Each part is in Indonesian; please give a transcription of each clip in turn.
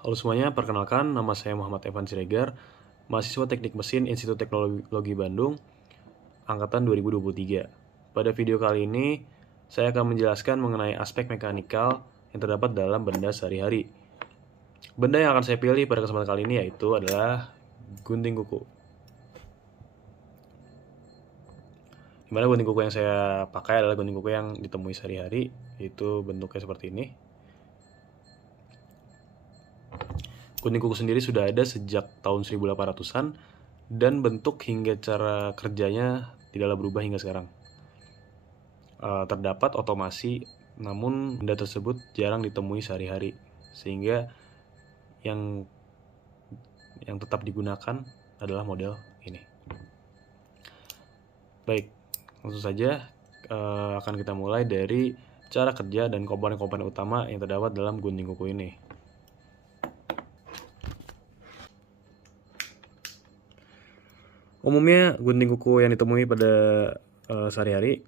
Halo semuanya, perkenalkan nama saya Muhammad Evan Siregar, mahasiswa Teknik Mesin Institut Teknologi Bandung, angkatan 2023. Pada video kali ini, saya akan menjelaskan mengenai aspek mekanikal yang terdapat dalam benda sehari-hari. Benda yang akan saya pilih pada kesempatan kali ini yaitu adalah gunting kuku. Dimana gunting kuku yang saya pakai adalah gunting kuku yang ditemui sehari-hari, yaitu bentuknya seperti ini. Gunting kuku sendiri sudah ada sejak tahun 1800-an dan bentuk hingga cara kerjanya tidaklah berubah hingga sekarang. Terdapat otomasi, namun benda tersebut jarang ditemui sehari-hari, sehingga yang tetap digunakan adalah model ini. Baik, langsung saja akan kita mulai dari cara kerja dan komponen-komponen utama yang terdapat dalam gunting kuku ini. Umumnya gunting kuku yang ditemui pada sehari-hari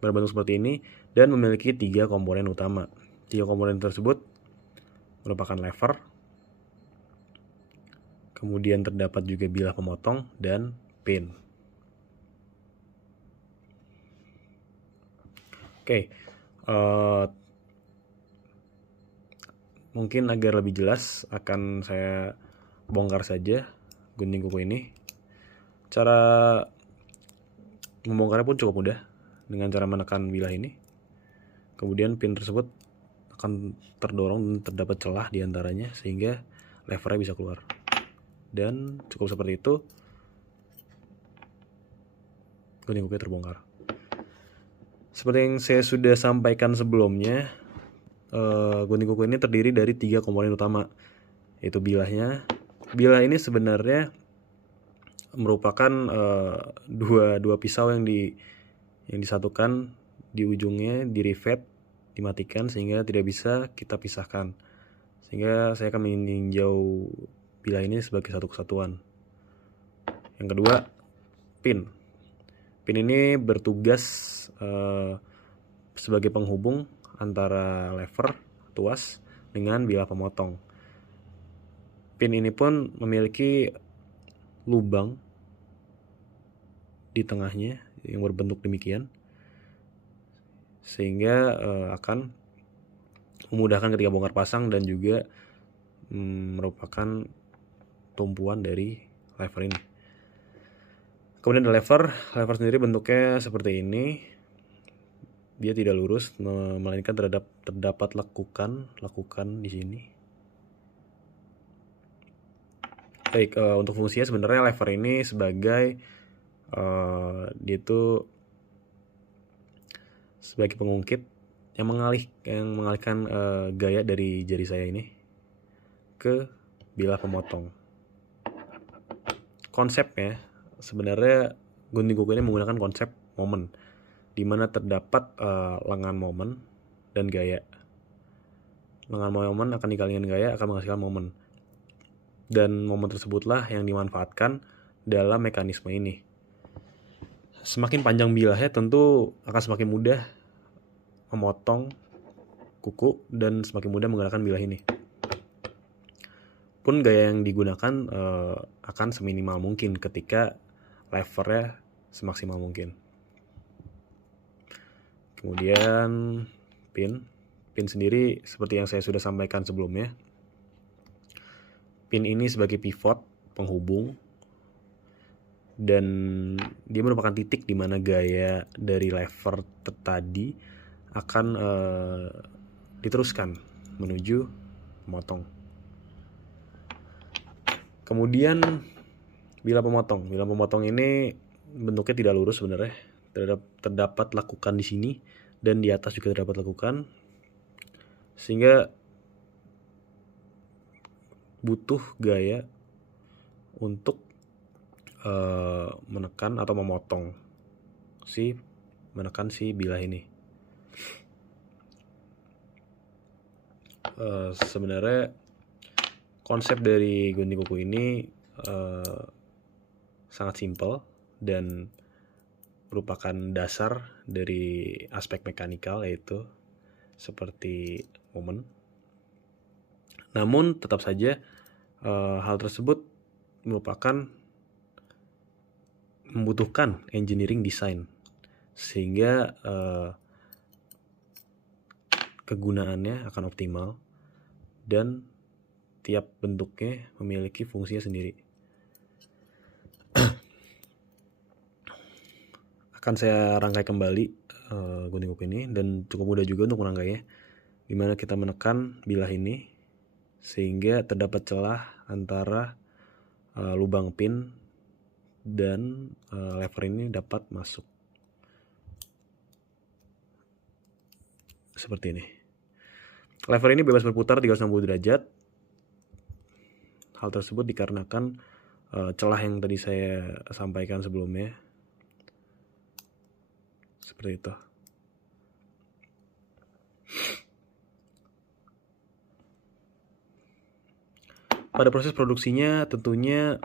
berbentuk seperti ini dan memiliki 3 komponen utama. 3 komponen tersebut merupakan lever, kemudian terdapat juga bilah pemotong dan pin. Oke, mungkin agar lebih jelas akan saya bongkar saja gunting kuku ini. Cara membongkarnya pun cukup mudah dengan cara menekan bilah ini. Kemudian pin tersebut akan terdorong dan terdapat celah di antaranya sehingga levernya bisa keluar. Dan cukup seperti itu, gunting kuku terbongkar. Seperti yang saya sudah sampaikan sebelumnya, gunting kuku ini terdiri dari 3 komponen utama, yaitu bilahnya. Bilah ini sebenarnya merupakan dua pisau yang disatukan di ujungnya, di rivet, dimatikan sehingga tidak bisa kita pisahkan. Sehingga saya akan meninjau bilah ini sebagai satu kesatuan. Yang kedua, pin. Pin ini bertugas sebagai penghubung antara lever tuas dengan bilah pemotong. Pin ini pun memiliki lubang di tengahnya yang berbentuk demikian, sehingga akan memudahkan ketika bongkar pasang dan juga merupakan tumpuan dari lever ini. Kemudian ada lever sendiri bentuknya seperti ini. Dia tidak lurus, melainkan terdapat lekukan di sini. Baik, untuk fungsinya sebenarnya lever ini sebagai dia itu sebagai pengungkit yang mengalihkan gaya dari jari saya ini ke bilah pemotong. Konsepnya sebenarnya gunting kuku ini menggunakan konsep momen, di mana terdapat lengan momen dan gaya. Lengan momen akan dikali dengan gaya akan menghasilkan momen, dan momen tersebutlah yang dimanfaatkan dalam mekanisme ini. Semakin panjang bilahnya tentu akan semakin mudah memotong kuku dan semakin mudah menggunakan bilah ini. Pun gaya yang digunakan akan seminimal mungkin ketika levernya semaksimal mungkin. Kemudian pin sendiri seperti yang saya sudah sampaikan sebelumnya. Pin ini sebagai pivot, penghubung, dan dia merupakan titik di mana gaya dari lever tadi akan diteruskan menuju pemotong. Kemudian bilah pemotong ini bentuknya tidak lurus sebenarnya. Terdapat lekukan di sini dan di atas juga terdapat lekukan, sehingga butuh gaya untuk menekan atau menekan si bilah ini. Sebenarnya konsep dari gunting kuku ini sangat simpel dan merupakan dasar dari aspek mekanikal, yaitu seperti momen. Namun tetap saja hal tersebut membutuhkan engineering design, sehingga kegunaannya akan optimal dan tiap bentuknya memiliki fungsinya sendiri. Akan saya rangkai kembali gunting kuku ini, dan cukup mudah juga untuk merangkainya, dimana kita menekan bilah ini sehingga terdapat celah antara lubang pin dan lever ini dapat masuk seperti ini. Lever ini bebas berputar 360 derajat. Hal tersebut dikarenakan celah yang tadi saya sampaikan sebelumnya. Seperti itu. Pada proses produksinya tentunya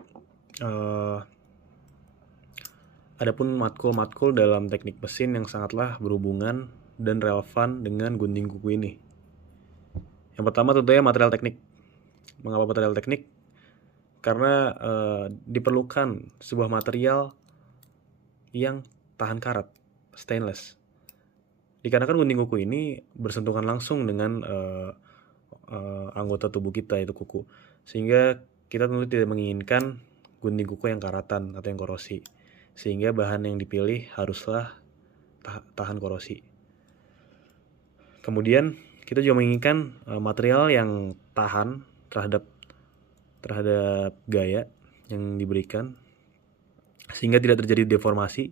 adapun matkul-matkul dalam teknik mesin yang sangatlah berhubungan dan relevan dengan gunting kuku ini. Yang pertama tentunya material teknik. Mengapa material teknik? Karena diperlukan sebuah material yang tahan karat, stainless. Dikarenakan gunting kuku ini bersentuhan langsung dengan anggota tubuh kita, yaitu kuku, sehingga kita tentu tidak menginginkan gunting kuku yang karatan atau yang korosi, sehingga bahan yang dipilih haruslah tahan korosi. Kemudian kita juga menginginkan material yang tahan terhadap gaya yang diberikan, sehingga tidak terjadi deformasi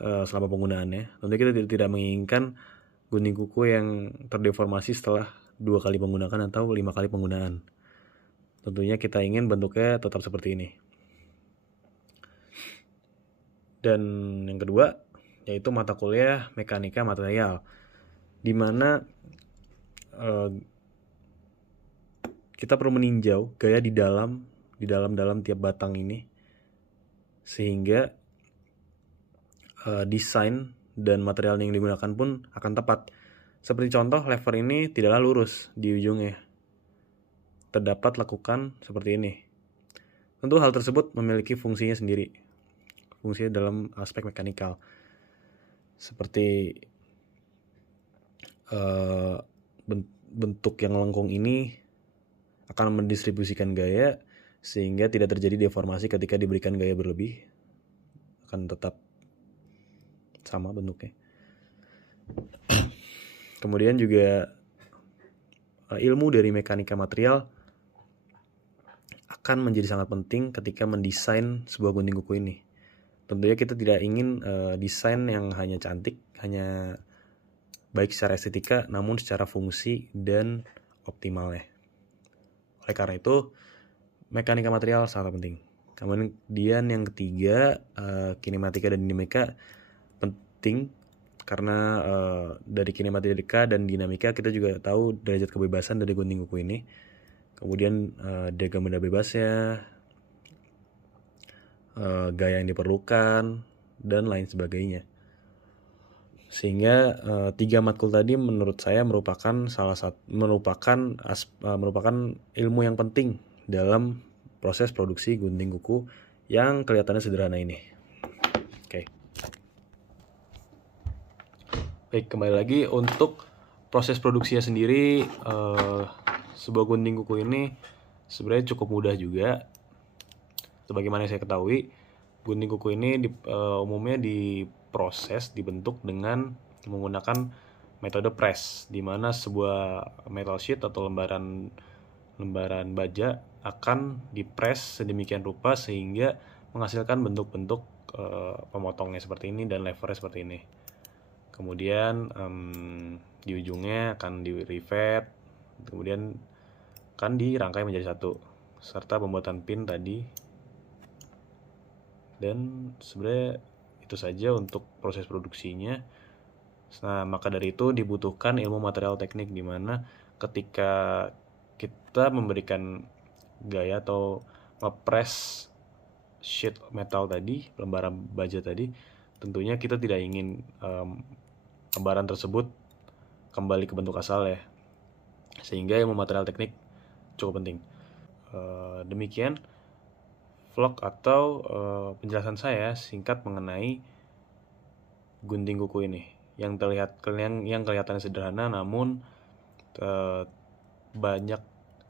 selama penggunaannya. Tentu kita tidak menginginkan gunting kuku yang terdeformasi setelah 2 kali penggunaan atau 5 kali penggunaan. Tentunya kita ingin bentuknya tetap seperti ini. Dan yang kedua yaitu mata kuliah mekanika material, di mana kita perlu meninjau gaya di dalam tiap batang ini, sehingga desain dan material yang digunakan pun akan tepat. Seperti contoh, lever ini tidaklah lurus di ujungnya, terdapat lekukan seperti ini. Tentu hal tersebut memiliki fungsinya sendiri, fungsinya dalam aspek mekanikal, seperti bentuk yang lengkung ini akan mendistribusikan gaya sehingga tidak terjadi deformasi ketika diberikan gaya berlebih, akan tetap sama bentuknya. Kemudian juga ilmu dari mekanika material akan menjadi sangat penting ketika mendesain sebuah gunting kuku ini. Tentunya kita tidak ingin desain yang hanya cantik, hanya baik secara estetika, namun secara fungsi dan optimalnya. Oleh karena itu, mekanika material sangat penting. Kemudian yang ketiga, kinematika dan dinamika penting, karena dari kinematika dan dinamika kita juga tahu derajat kebebasan dari gunting kuku ini. Kemudian diagram benda bebasnya, gaya yang diperlukan, dan lain sebagainya. Sehingga 3 matkul tadi menurut saya merupakan ilmu yang penting dalam proses produksi gunting kuku yang kelihatannya sederhana ini. Oke. Baik, kembali lagi untuk proses produksinya sendiri. Sebuah gunting kuku ini sebenarnya cukup mudah juga. Sebagaimana yang saya ketahui, gunting kuku ini umumnya dibentuk dengan menggunakan metode press, di mana sebuah metal sheet atau lembaran baja akan dipres sedemikian rupa sehingga menghasilkan bentuk-bentuk pemotongnya seperti ini dan levernya seperti ini. Kemudian di ujungnya akan di rivet, kemudian akan dirangkai menjadi satu, serta pembuatan pin tadi. Dan sebenarnya itu saja untuk proses produksinya. Nah, maka dari itu dibutuhkan ilmu material teknik, di mana ketika kita memberikan gaya atau ngepres sheet metal tadi, lembaran baja tadi, tentunya kita tidak ingin lembaran tersebut kembali ke bentuk asal ya. Sehingga ilmu material teknik cukup penting. Demikian vlog atau penjelasan saya singkat mengenai gunting kuku ini yang kelihatannya sederhana, namun banyak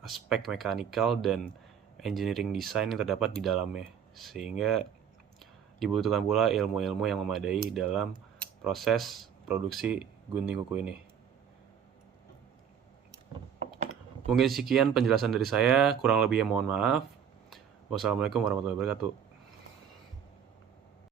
aspek mekanikal dan engineering design yang terdapat di dalamnya, sehingga dibutuhkan pula ilmu-ilmu yang memadai dalam proses produksi gunting kuku ini. Mungkin sekian penjelasan dari saya, kurang lebihnya mohon maaf. Wassalamualaikum warahmatullahi wabarakatuh.